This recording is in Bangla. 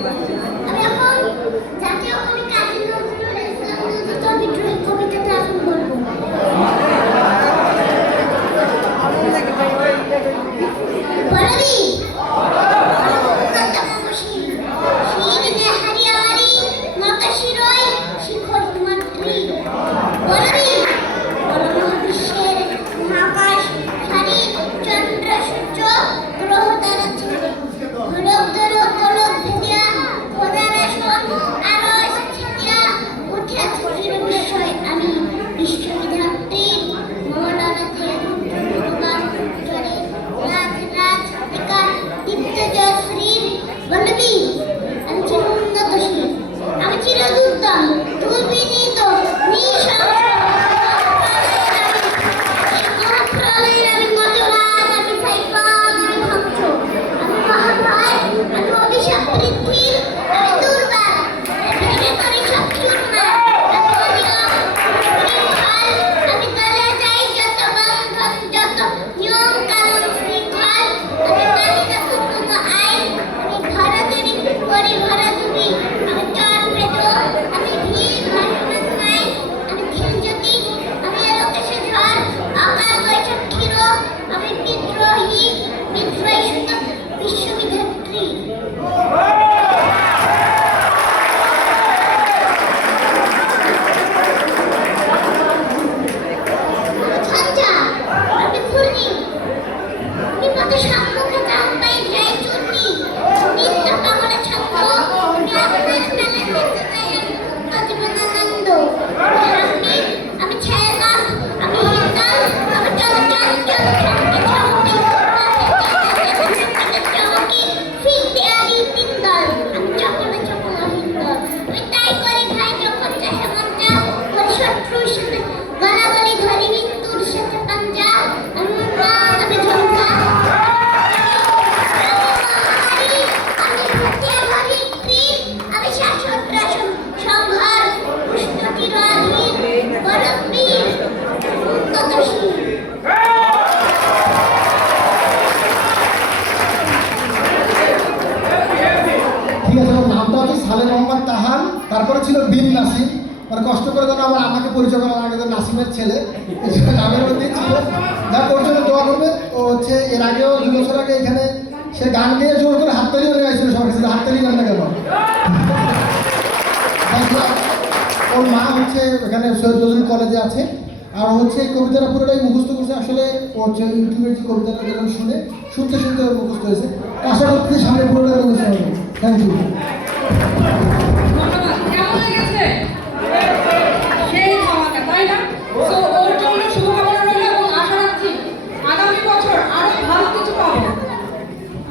আমি এখন জাতীয় কবি কাজী নজরুল ইসলাম রচিত বিদ্রোহী কবিতাটা এখন বলবো। বলবি তারপরে ছিল বিন নাসিম, মানে কষ্ট করে যেন আমার আমাকে পরিচয় করার আগে নাসিমের ছেলে নামের মধ্যে ছিল। যার তোর জন্য দোয়া করবে। ও হচ্ছে এর আগেও 2 বছর আগে এখানে সে গান গিয়ে জোর করে হাততালিও নিয়ে আসছিল সবার কাছে, হাততালি গান না কেন। ওর মা হচ্ছে এখানে সৈয়দ নজরুল কলেজে আছে। আর হচ্ছে এই কবিতাটা পুরোটাই মুখস্থ করছে। আসলে ও হচ্ছে ইউটিউবের যে কবিতাটা যখন শুনতে শুনতে মুখস্থ হয়েছে। আশা করতে সামনে পুরোটাই মুখস্থ হবে। Thank you.